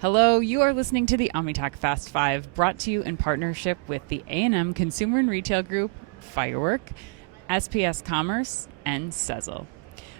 Hello, you are listening to the OmniTalk Fast 5, brought to you in partnership with the A&M Consumer and Retail Group, Firework, SPS Commerce, and Sezzle.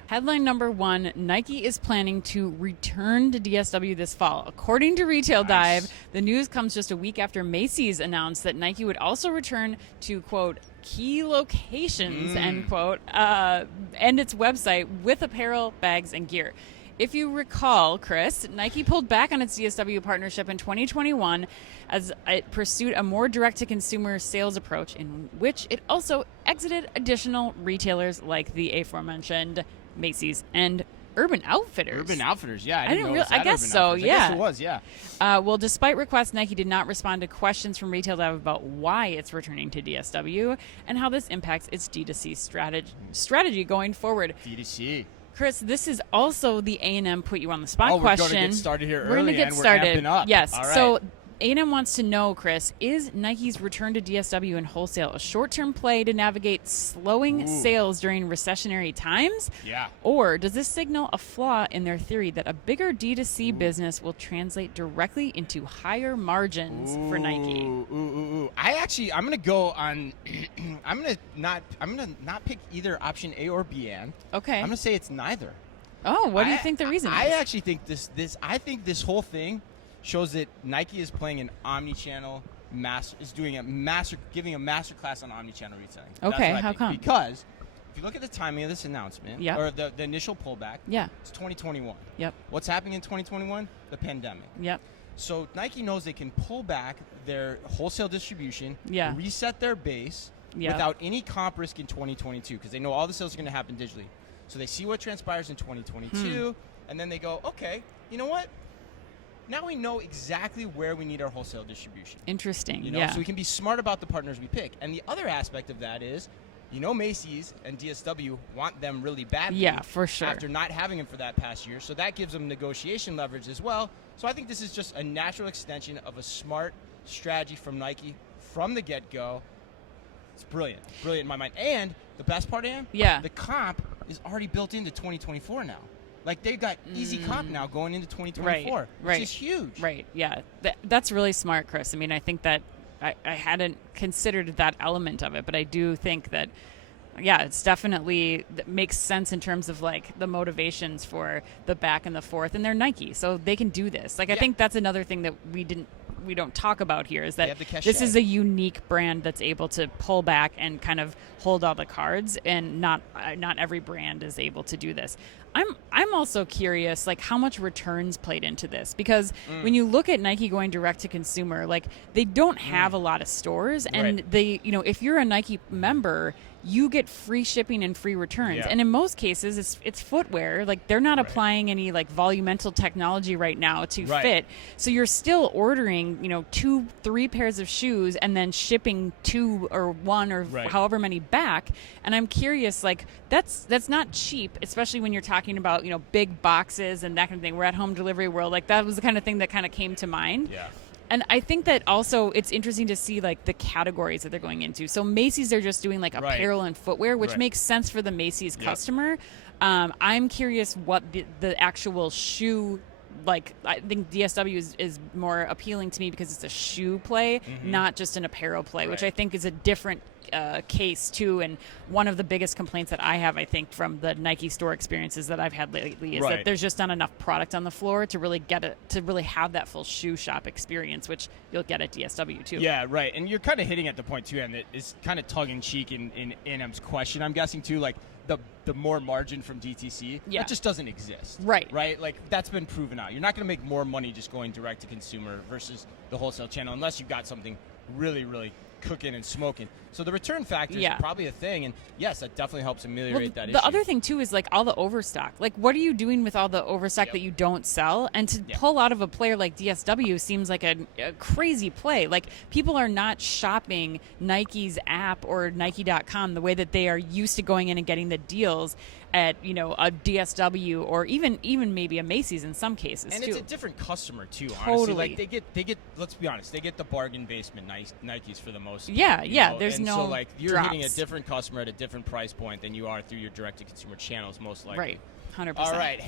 Headline number one, Nike is planning to return to DSW this fall. According to Retail Dive, the news comes just a week after Macy's announced that Nike would also return to, quote, key locations, end quote, and its website with apparel, bags, and gear. If you recall, Chris, Nike pulled back on its DSW partnership in 2021 as it pursued a more direct-to-consumer sales approach in which it also exited additional retailers like the aforementioned Macy's and Urban Outfitters. Urban Outfitters, yeah. I guess so, yeah. I guess it was, yeah. Well, despite requests, Nike did not respond to questions from Retail Dev about why it's returning to DSW and how this impacts its D2C strategy going forward. D2C. Chris, this is also the A&M put you on the spot We're question. going to get started here We're going to get started. We're amping up. Yes. All right. So A&M wants to know, Chris, is Nike's return to DSW and wholesale a short-term play to navigate slowing sales during recessionary times? Yeah. Or does this signal a flaw in their theory that a bigger D2C business will translate directly into higher margins for Nike? I'm going to go on I'm going to not pick either option A or B, Ann. Okay. I'm going to say it's neither. Oh, what do you think the reason I is? actually think this whole thing shows that Nike is playing an omnichannel giving a master class on omnichannel retailing. Okay, how come? Because if you look at the timing of this announcement, or the initial pullback, it's 2021. Yep. What's happening in 2021? The pandemic. Yep. So Nike knows they can pull back their wholesale distribution, reset their base without any comp risk in 2022 because they know all the sales are going to happen digitally. So they see what transpires in 2022, and then they go, okay, you know what? Now we know exactly where we need our wholesale distribution. Interesting, So we can be smart about the partners we pick. And the other aspect of that is, Macy's and DSW want them really badly. Yeah, for sure. After not having them for that past year. So that gives them negotiation leverage as well. So I think this is just a natural extension of a smart strategy from Nike from the get-go. It's brilliant. Brilliant in my mind. And the best part, Ann? Yeah. The comp is already built into 2024 now. Like, they've got easy comp now going into 2024, which is huge. Right, yeah. That's really smart, Chris. I mean, I think that I hadn't considered that element of it, but I do think that, it's definitely makes sense in terms of, like, the motivations for the back and the forth, and they're Nike, so they can do this. Like, I think that's another thing that we don't talk about here is that this is a unique brand that's able to pull back and kind of hold all the cards, and not every brand is able to do this. I'm also curious, like, how much returns played into this, because when you look at Nike going direct to consumer, like, they don't have a lot of stores, and they, if you're a Nike member, you get free shipping and free returns. And in most cases, it's footwear. Like, they're not applying any, like, volumental technology right now to fit. So you're still ordering, 2-3 pairs of shoes and then shipping 2 or 1 or however many back. And I'm curious, like, that's not cheap, especially when you're talking about, big boxes and that kind of thing. We're at home delivery world. Like, that was the kind of thing that kind of came to mind. Yeah. And I think that also it's interesting to see, like, the categories that they're going into. So Macy's, they're just doing, like, apparel and footwear, which makes sense for the Macy's customer. I'm curious what the actual shoe, like, I think DSW is more appealing to me because it's a shoe play, not just an apparel play, which I think is a different case too. And one of the biggest complaints that I have, I think, from the Nike store experiences that I've had lately is that there's just not enough product on the floor to really have that full shoe shop experience, which you'll get at DSW too. Yeah, right. And you're kind of hitting at the point too, and that is kind of tongue-in-cheek in A&M's question, I'm guessing too, like the more margin from DTC, that just doesn't exist. Right? Like, that's been proven out. You're not going to make more money just going direct to consumer versus the wholesale channel unless you've got something really, really cooking and smoking. So the return factor is probably a thing, and yes, that definitely helps ameliorate that issue. The other thing too is, like, all the overstock. Like, what are you doing with all the overstock that you don't sell? And to pull out of a player like DSW seems like a crazy play. Like, people are not shopping Nike's app or Nike.com the way that they are used to going in and getting the deals at, a DSW or even maybe a Macy's in some cases. And too. It's a different customer too, honestly. Totally. Like, they get let's be honest, they get the bargain basement Nikes for the most. There's and no so, like, you're drops. hitting a different customer at a different price point than you are through your direct to consumer channels, most likely. Right. 100%. All right.